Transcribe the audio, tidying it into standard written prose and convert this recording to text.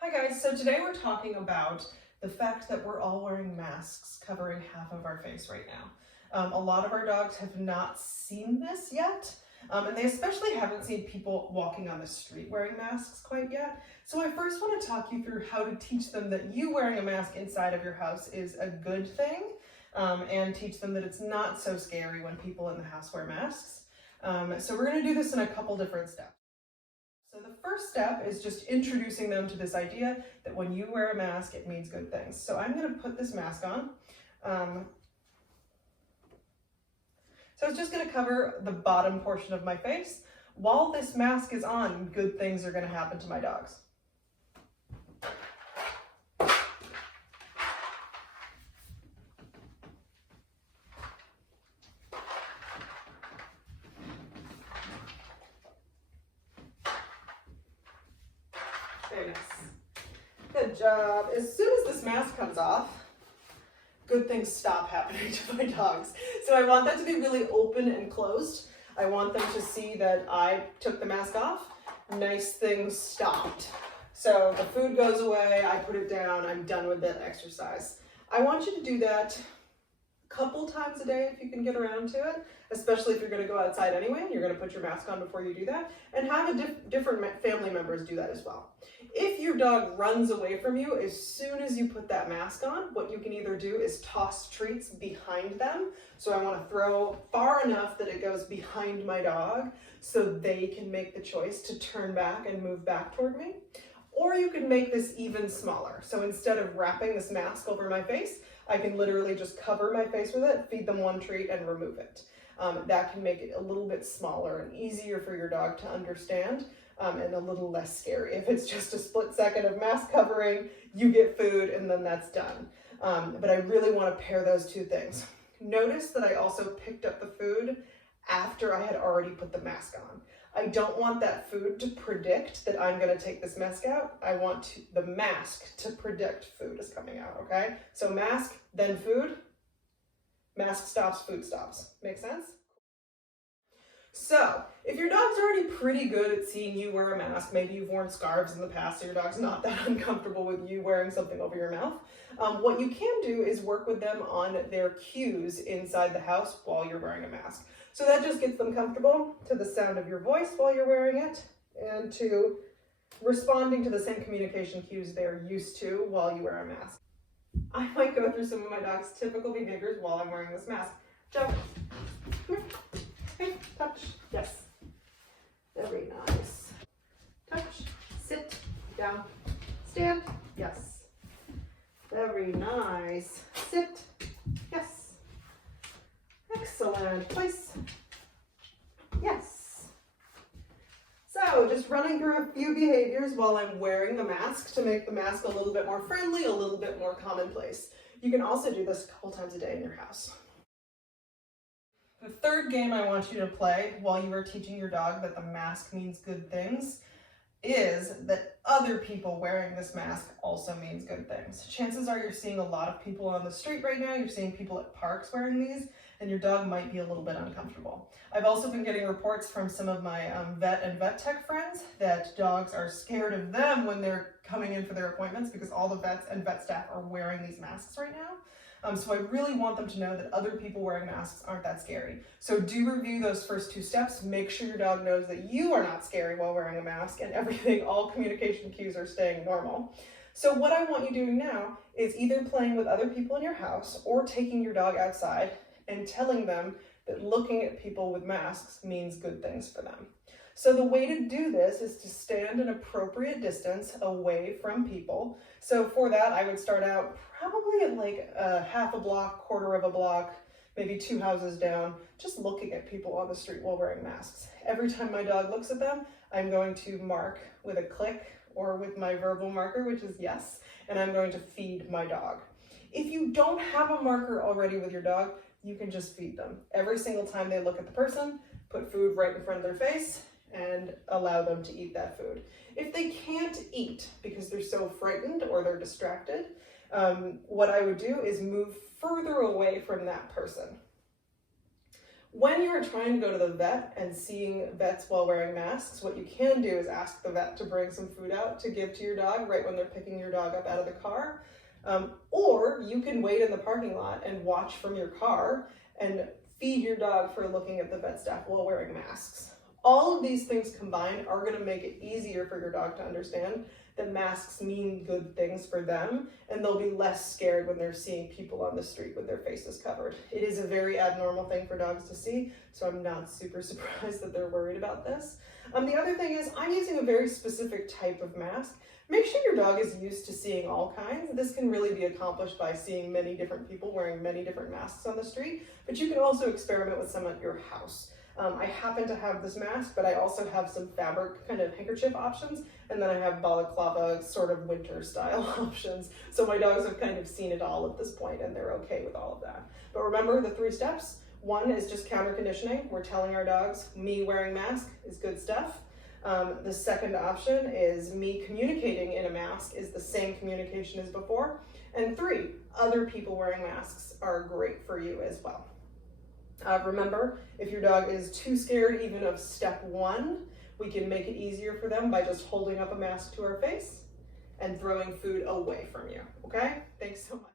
Hi guys, so today we're talking about the fact that we're all wearing masks covering half of our face right now. A lot of our dogs have not seen this yet, and they especially haven't seen people walking on the street wearing masks quite yet. So I first want to talk you through how to teach them that you wearing a mask inside of your house is a good thing, and teach them that it's not so scary when people in the house wear masks. So we're going to do this in a couple different steps. So the first step is just introducing them to this idea that when you wear a mask, it means good things. So I'm going to put this mask on. So it's just going to cover the bottom portion of my face. While this mask is on, good things are going to happen to my dogs. Very nice. Good job. As soon as this mask comes off, good things stop happening to my dogs. So I want that to be really open and closed. I want them to see that I took the mask off, nice things stopped. So the food goes away, I put it down, I'm done with that exercise. I want you to do that a couple times a day if you can get around to it, especially if you're going to go outside anyway and you're going to put your mask on before you do that, and have different family members do that as well. If your dog runs away from you as soon as you put that mask on, what you can either do is toss treats behind them. So I want to throw far enough that it goes behind my dog so they can make the choice to turn back and move back toward me. Or you can make this even smaller. So instead of wrapping this mask over my face, I can literally just cover my face with it, feed them one treat, and remove it. That can make it a little bit smaller and easier for your dog to understand, and a little less scary. If it's just a split second of mask covering, you get food, and then that's done. But I really want to pair those two things. Notice that I also picked up the food after I had already put the mask on. I don't want that food to predict that I'm going to take this mask out. I want the mask to predict food is coming out, okay? So mask, then food. Mask stops, food stops. Make sense? So, if your dog's already pretty good at seeing you wear a mask, maybe you've worn scarves in the past so your dog's not that uncomfortable with you wearing something over your mouth, what you can do is work with them on their cues inside the house while you're wearing a mask. So that just gets them comfortable to the sound of your voice while you're wearing it and to responding to the same communication cues they're used to while you wear a mask. I might go through some of my dog's typical behaviors while I'm wearing this mask. Jump. Hey, touch. Yes. Very nice. Touch. Sit. Down. Stand. Yes. Very nice. Sit. Yes. Excellent. Place. Yes. So just running through a few behaviors while I'm wearing the mask to make the mask a little bit more friendly, a little bit more commonplace. You can also do this a couple times a day in your house. The third game I want you to play while you are teaching your dog that the mask means good things is that other people wearing this mask also means good things. Chances are you're seeing a lot of people on the street right now, you're seeing people at parks wearing these, and your dog might be a little bit uncomfortable. I've also been getting reports from some of my vet and vet tech friends that dogs are scared of them when they're coming in for their appointments because all the vets and vet staff are wearing these masks right now. So I really want them to know that other people wearing masks aren't that scary. So do review those first two steps. Make sure your dog knows that you are not scary while wearing a mask and everything, all communication cues are staying normal. So what I want you doing now is either playing with other people in your house or taking your dog outside and telling them that looking at people with masks means good things for them. So the way to do this is to stand an appropriate distance away from people. So for that, I would start out probably at like a half a block, quarter of a block, maybe 2 houses down, just looking at people on the street while wearing masks. Every time my dog looks at them, I'm going to mark with a click or with my verbal marker, which is yes, and I'm going to feed my dog. If you don't have a marker already with your dog, you can just feed them. Every single time they look at the person, put food right in front of their face, and allow them to eat that food. If they can't eat because they're so frightened or they're distracted, what I would do is move further away from that person. When you are trying to go to the vet and seeing vets while wearing masks, what you can do is ask the vet to bring some food out to give to your dog right when they're picking your dog up out of the car. Or you can wait in the parking lot and watch from your car and feed your dog for looking at the vet staff while wearing masks. All of these things combined are going to make it easier for your dog to understand that masks mean good things for them, and they'll be less scared when they're seeing people on the street with their faces covered. It is a very abnormal thing for dogs to see, so I'm not super surprised that they're worried about this. The other thing is I'm using a very specific type of mask. Make sure your dog is used to seeing all kinds. This can really be accomplished by seeing many different people wearing many different masks on the street, but you can also experiment with some at your house. I happen to have this mask, but I also have some fabric kind of handkerchief options, and then I have balaclava sort of winter style options. So my dogs have kind of seen it all at this point, and they're okay with all of that. But remember the 3 steps. 1 is just counter conditioning. We're telling our dogs, me wearing mask is good stuff. The second option is me communicating in a mask is the same communication as before. And 3, other people wearing masks are great for you as well. Remember, if your dog is too scared even of step 1, we can make it easier for them by just holding up a mask to our face and throwing food away from you, okay? Thanks so much.